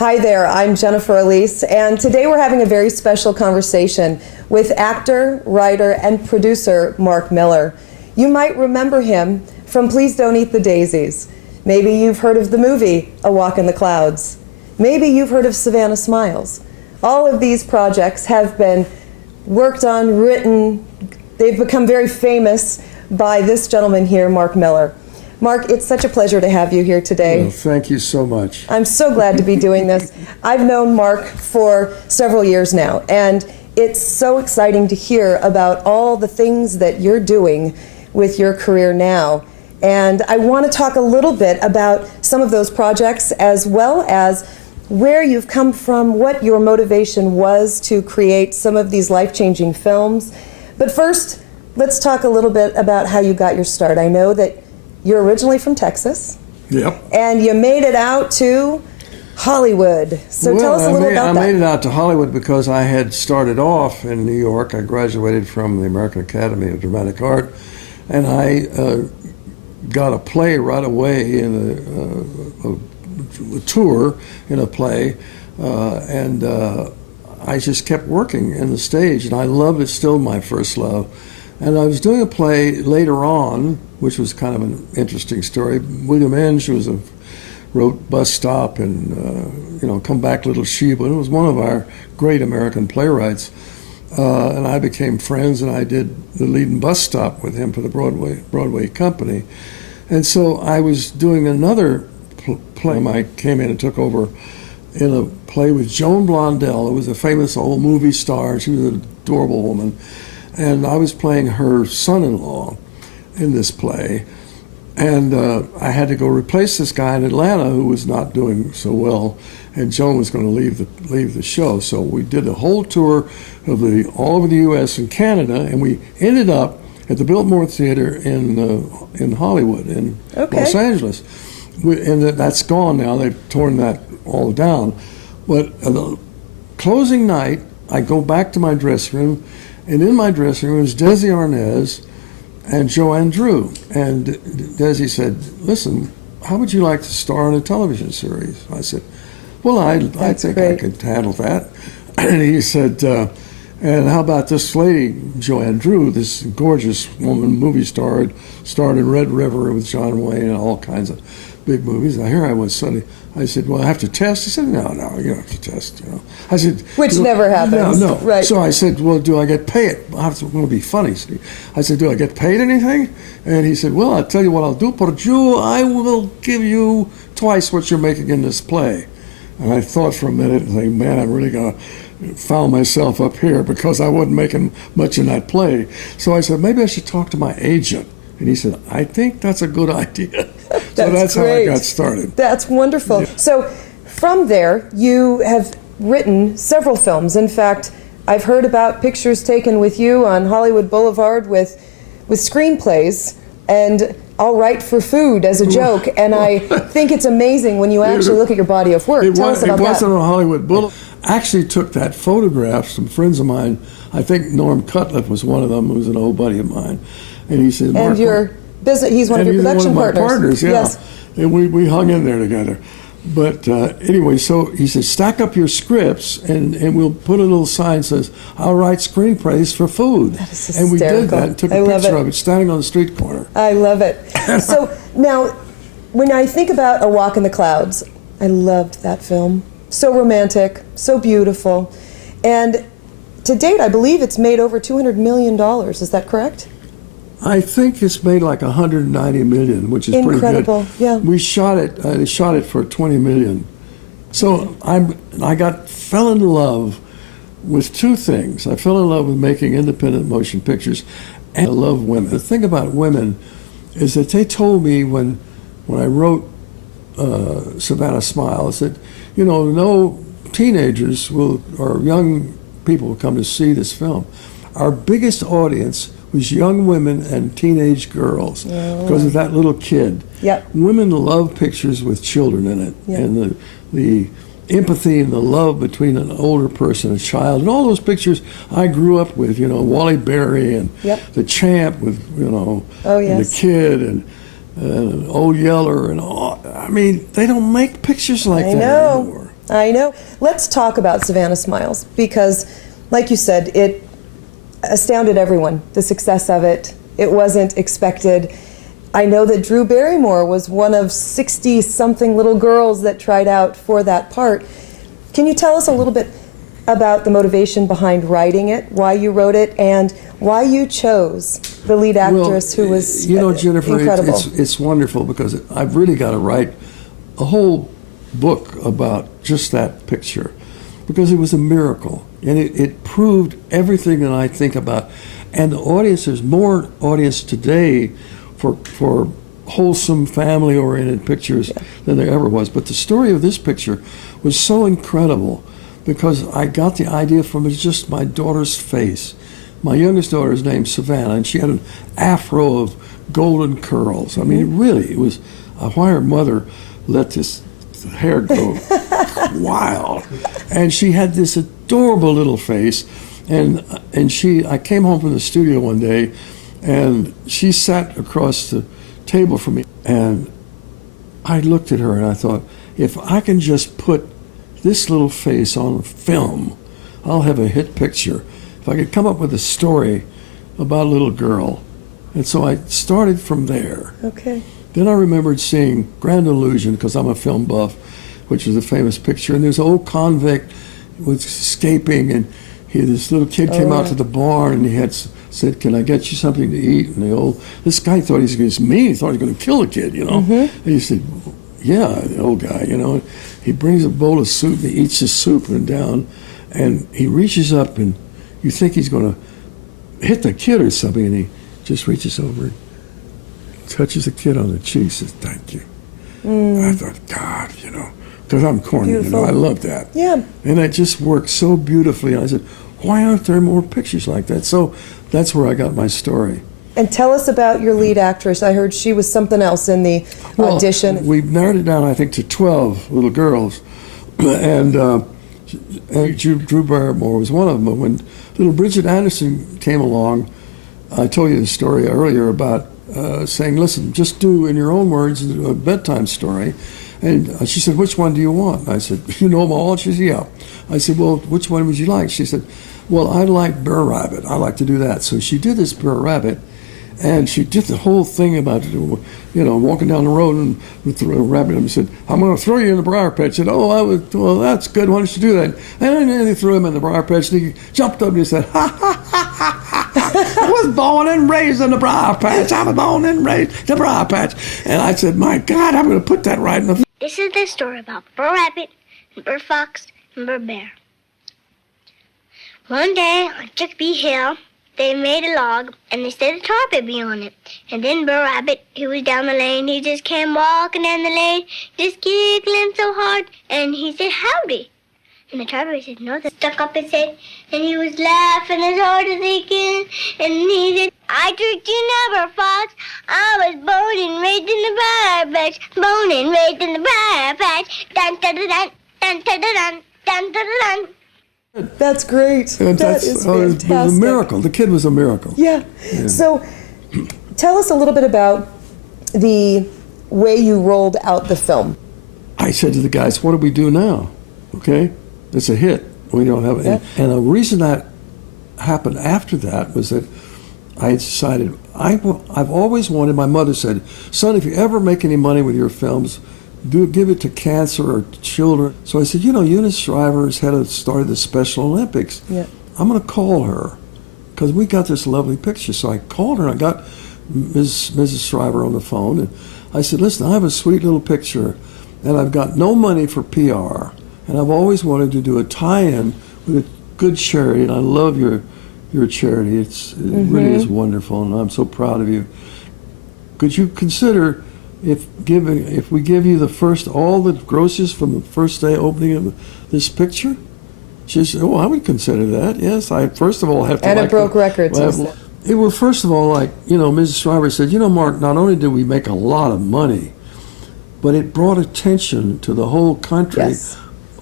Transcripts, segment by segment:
Hi there, I'm Jennifer Elise, and today we're having a very special conversation with actor, writer, and producer Mark Miller. You might remember him from Please Don't Eat the Daisies. Maybe you've heard of the movie A Walk in the Clouds. Maybe you've heard of Savannah Smiles. All of these projects have been worked on, written, they've become very famous by this gentleman here, Mark Miller. Mark, it's such a pleasure to have you here today. Well, thank you so much. I'm so glad to be doing this. I've known Mark for several years now, and it's so exciting to hear about all the things that you're doing with your career now. And I want to talk a little bit about some of those projects, as well as where you've come from, what your motivation was to create some of these life-changing films. But first, let's talk a little bit about how you got your start. I know that you're originally from Texas. Yep. And you made it out to Hollywood. So tell us a little about that. I made it out to Hollywood because I had started off in New York. I graduated from the American Academy of Dramatic Art, and I got a play right away in a tour in a play, and I just kept working in the stage, and I loved it, still my first love. And I was doing a play later on, which was kind of an interesting story. William Inge wrote Bus Stop and Come Back Little Sheba. And it was one of our great American playwrights. And I became friends, and I did the lead in Bus Stop with him for the Broadway company. And so I was doing another play. I came in and took over in a play with Joan Blondell, who was a famous old movie star. She was an adorable woman. And I was playing her son-in-law in this play, and I had to go replace this guy in Atlanta who was not doing so well, and Joan was going to leave the show. So we did a whole tour of all over the U.S. and Canada, and we ended up at the Biltmore Theater in Hollywood, in Los Angeles. And that's gone now. They've torn that all down. But the closing night, I go back to my dressing room. And in my dressing room was Desi Arnaz and Joanne Drew. And Desi said, "Listen, how would you like to star in a television series?" I said, "Well, I think I could handle that." And he said, "And how about this lady, Joanne Drew, this gorgeous woman, movie star, starred in Red River with John Wayne and all kinds of big movies." Now here I was suddenly. I said, "Well, I have to test." He said, No, you don't have to test. I said, which never happens. No. Right. So I said, "Well, do I get paid?" It's going to be funny. So I said, "Do I get paid anything?" And he said, "Well, I'll tell you what I'll do. For you, I will give you twice what you're making in this play." And I thought for a minute and think, man, I'm really going to found myself up here because I wasn't making much in that play. So I said, maybe I should talk to my agent. And he said, "I think that's a good idea." So that's how I got started. That's wonderful. Yeah. So from there, you have written several films. In fact, I've heard about pictures taken with you on Hollywood Boulevard with screenplays and All Right for Food as a joke. And I think it's amazing when you actually look at your body of work. Tell us about that. It wasn't on Hollywood Boulevard. I actually took that photograph. Some friends of mine, I think Norm Cutler was one of them, who's an old buddy of mine. And he said, "And your business, he's one of your production partners." One of my partners, yeah. Yes. And we hung in there together. But anyway, so he said, "Stack up your scripts, and we'll put a little sign that says, 'I'll write screenplays for food.'" That is hysterical. And we did that and took a picture of it standing on the street corner. I love it. So now, when I think about A Walk in the Clouds, I loved that film. So romantic, so beautiful. And to date, I believe it's made over $200 million. Is that correct? I think it's made like 190 million, which is incredible. Pretty good. Yeah. We shot it. They shot it for 20 million. So I fell in love with two things. I fell in love with making independent motion pictures, and I love women. The thing about women is that they told me when I wrote Savannah Smiles that no teenagers or young people will come to see this film. Our biggest audience was young women and teenage girls because of that little kid. Yep. Women love pictures with children in it, and the empathy and the love between an older person and a child, and all those pictures I grew up with. Wally Berry and the Champ with and the kid and Old Yeller and all. I mean, they don't make pictures like that anymore. I know. Let's talk about Savannah Smiles because, like you said, it astounded everyone, the success of it. It wasn't expected. I know that Drew Barrymore was one of 60-something little girls that tried out for that part. Can you tell us a little bit about the motivation behind writing it, why you wrote it, and why you chose the lead actress who was Jennifer, incredible? it's wonderful because I've really got to write a whole book about just that picture because it was a miracle and it proved everything that I think about. And the audience, there's more audience today for wholesome family-oriented pictures than there ever was. But the story of this picture was so incredible because I got the idea from just my daughter's face. My youngest daughter is named Savannah, and she had an afro of golden curls. I mean, really, it was why her mother let this hair go wild. And she had this adorable little face. And I came home from the studio one day, and she sat across the table from me, and I looked at her and I thought, if I can just put this little face on film, I'll have a hit picture. If I could come up with a story about a little girl. And so I started from there. Okay. Then I remembered seeing Grand Illusion, because I'm a film buff, which is a famous picture, and there's an old convict was escaping, and this little kid came out to the barn, and he had said, "Can I get you something to eat?" And this guy thought he was mean. He thought he was going to kill the kid, And he said, "Yeah," the old guy, He brings a bowl of soup, and he eats the soup and down, and he reaches up, and you think he's going to hit the kid or something, and he just reaches over and touches the kid on the cheek, says, "Thank you." I thought, God, because I'm corny, Beautiful. I love that. Yeah. And it just worked so beautifully. And I said, why aren't there more pictures like that? So that's where I got my story. And tell us about your lead actress. I heard she was something else in the audition. We narrowed it down, I think, to 12 little girls. And Drew Barrymore was one of them. But when little Bridget Anderson came along, I told you the story earlier about saying, listen, just do, in your own words, a bedtime story. And she said, which one do you want? I said, you know them all? She said, yeah. I said, well, which one would you like? She said, well, I like Brer Rabbit. I like to do that. So she did this Brer Rabbit, and she did the whole thing about, walking down the road and with the rabbit, and said, I'm going to throw you in the briar patch. I said, well, that's good. Why don't you do that? And then they threw him in the briar patch, and he jumped up and he said, ha, ha, ha, ha, ha. I was born and raised in the briar patch. I was born and raised in the briar patch. And I said, my God, I'm going to put that right in the... This is the story about Brer Rabbit, and Brer Fox, and Brer Bear. One day on Chickpea Hill, they made a log, and they set a tar baby on it. And then Brer Rabbit, who was down the lane, he just came walking down the lane, just giggling so hard, and he said, howdy. And the tar baby said, no, that stuck up his head, and he was laughing as hard as he can, and he said, I tricked you never, Fox. I was born and raised in the briar patch, born and raised in the briar patch. Dun dun dun dun dun dun dun dun dun. That's great. That is fantastic. It was a miracle. The kid was a miracle. Yeah. So tell us a little bit about the way you rolled out the film. I said to the guys, what do we do now? Okay? It's a hit. We don't have it. Yeah. And the reason that happened after that was that I decided, I've always wanted, my mother said, son, if you ever make any money with your films, give it to cancer or children. So I said, Eunice Shriver is started the Special Olympics. Yeah. I'm going to call her because we got this lovely picture. So I called her and I got Mrs. Shriver on the phone. And I said, listen, I have a sweet little picture and I've got no money for PR. And I've always wanted to do a tie-in with a good charity. And I love your charity. It really is wonderful. And I'm so proud of you. Could you consider if we give you all the grosses from the first day opening of this picture? She said, I would consider that. Yes, I first of all have to. And it broke records. It was first of all Mrs. Shriver said, Mark, not only did we make a lot of money, but it brought attention to the whole country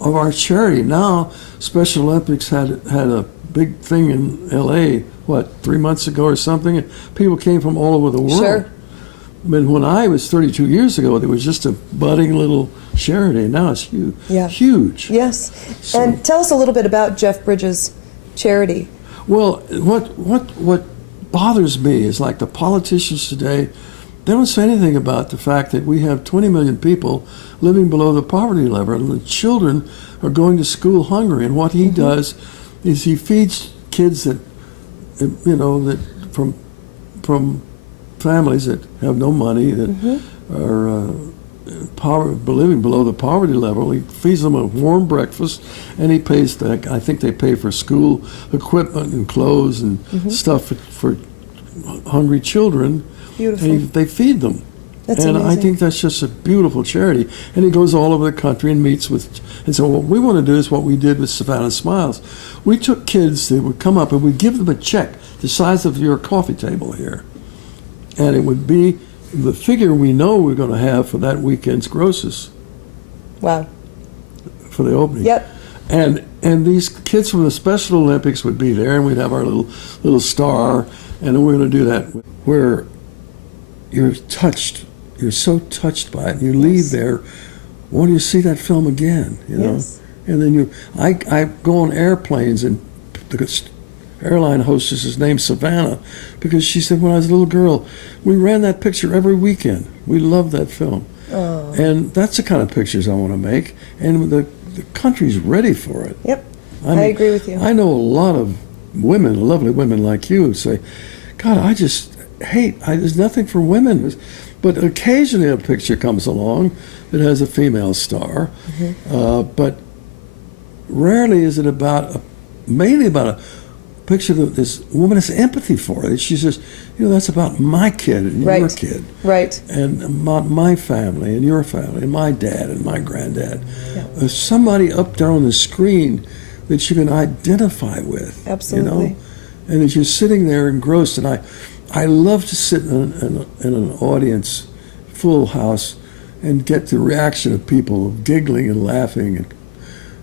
of our charity. Now, Special Olympics had a big thing in L.A. 3 months ago or something, and people came from all over the world. Sure. I mean, when I was 32 years ago, there was just a budding little charity, and now it's huge. Yeah. Huge. Yes. So- And tell us a little bit about Jeff Bridges' charity. Well, what bothers me is like the politicians today, they don't say anything about the fact that we have 20 million people living below the poverty level, and the children are going to school hungry. And what he does is he feeds kids that, you know, that from families that have no money, that are living below the poverty level. He feeds them a warm breakfast, and he pays I think they pay for school equipment and clothes and stuff for hungry children. Beautiful. And they feed them. That's and I amazing. think that's just a beautiful charity. And he goes all over the country and meets with. And so what we want to do is what we did with Savannah Smiles. We took kids that would come up and we'd give them a check the size of your coffee table here, and it would be the figure we know we're going to have for that weekend's grosses Wow. for the opening. Yep. And these kids from the Special Olympics would be there, and we'd have our little star, and then we're going to do that where you're touched. You're so touched by it. And you leave there, want to see that film again, you know? Yes. And then I go on airplanes, and the airline hostess is named Savannah because she said when I was a little girl, we ran that picture every weekend. We loved that film. Oh. And that's the kind of pictures I want to make. And the country's ready for it. Yep. I mean, agree with you. I know a lot of women, lovely women like you, who say, God, I just hate, there's nothing for women. But occasionally a picture comes along that has a female star. But rarely is it mainly about a picture that this woman has empathy for. That she says, you know, that's about my kid and Right. your kid. Right. And about my family and your family and my dad and my granddad. Yeah. There's somebody up there on the screen that you can identify with. Absolutely. You know? And as you're sitting there engrossed, and I love to sit in an audience, full house, and get the reaction of people giggling and laughing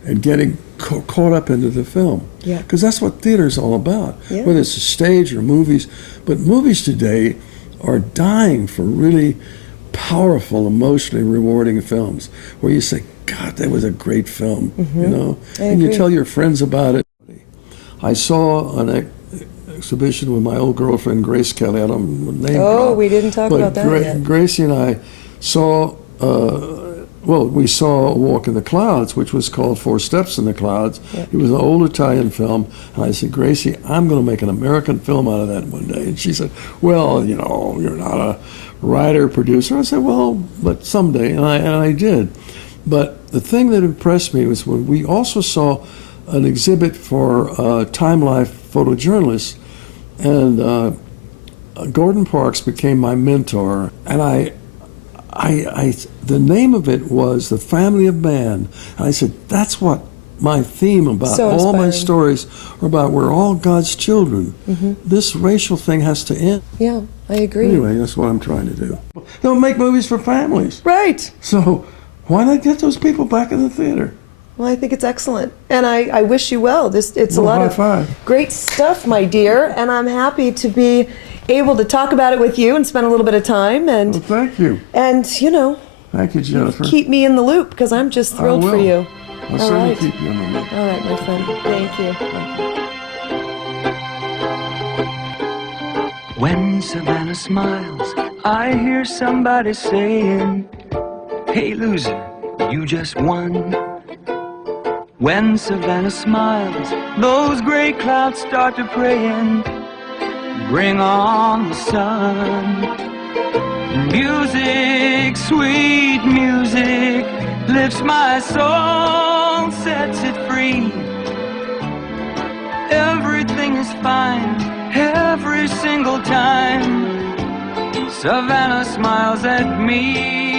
and getting caught up into the film. Yeah. Because that's what theater's all about, Yeah. whether it's a stage or movies. But movies today are dying for really powerful, emotionally rewarding films where you say, God, that was a great film, you know? I And you agree. tell your friends about it. I saw an exhibition with my old girlfriend, Grace Kelly. I don't name Oh, drop, we didn't talk but about that yet. Gracie and I saw, we saw A Walk in the Clouds, which was called Four Steps in the Clouds. Yep. It was an old Italian film. And I said, Gracie, I'm going to make an American film out of that one day. And she said, well, you know, you're not a writer, producer. I said, well, but someday. And I did. But the thing that impressed me was when we also saw an exhibit for Time Life photojournalists, and Gordon Parks became my mentor, and the name of it was The Family of Man. And I said, that's what my theme about So all my inspiring. stories are about. We're all God's children. This racial thing has to end. Yeah, I agree. Anyway, that's what I'm trying to do. Don't make movies for families. Right. So why not get those people back in the theater? Well, I think it's excellent, and I wish you well. It's a Well, lot high of five. great stuff, my dear, and I'm happy to be able to talk about it with you and spend a little bit of time Well, and thank you. you know, Thank you, Jennifer. keep me in the loop because I'm just I thrilled for will. you. I'll All certainly right. keep you in the loop. All right, my friend. Thank you. When Savannah smiles, I hear somebody saying, hey loser, you just won. When Savannah smiles, those gray clouds start to praying, bring on the sun. Music, sweet music, lifts my soul, sets it free. Everything is fine, every single time Savannah smiles at me.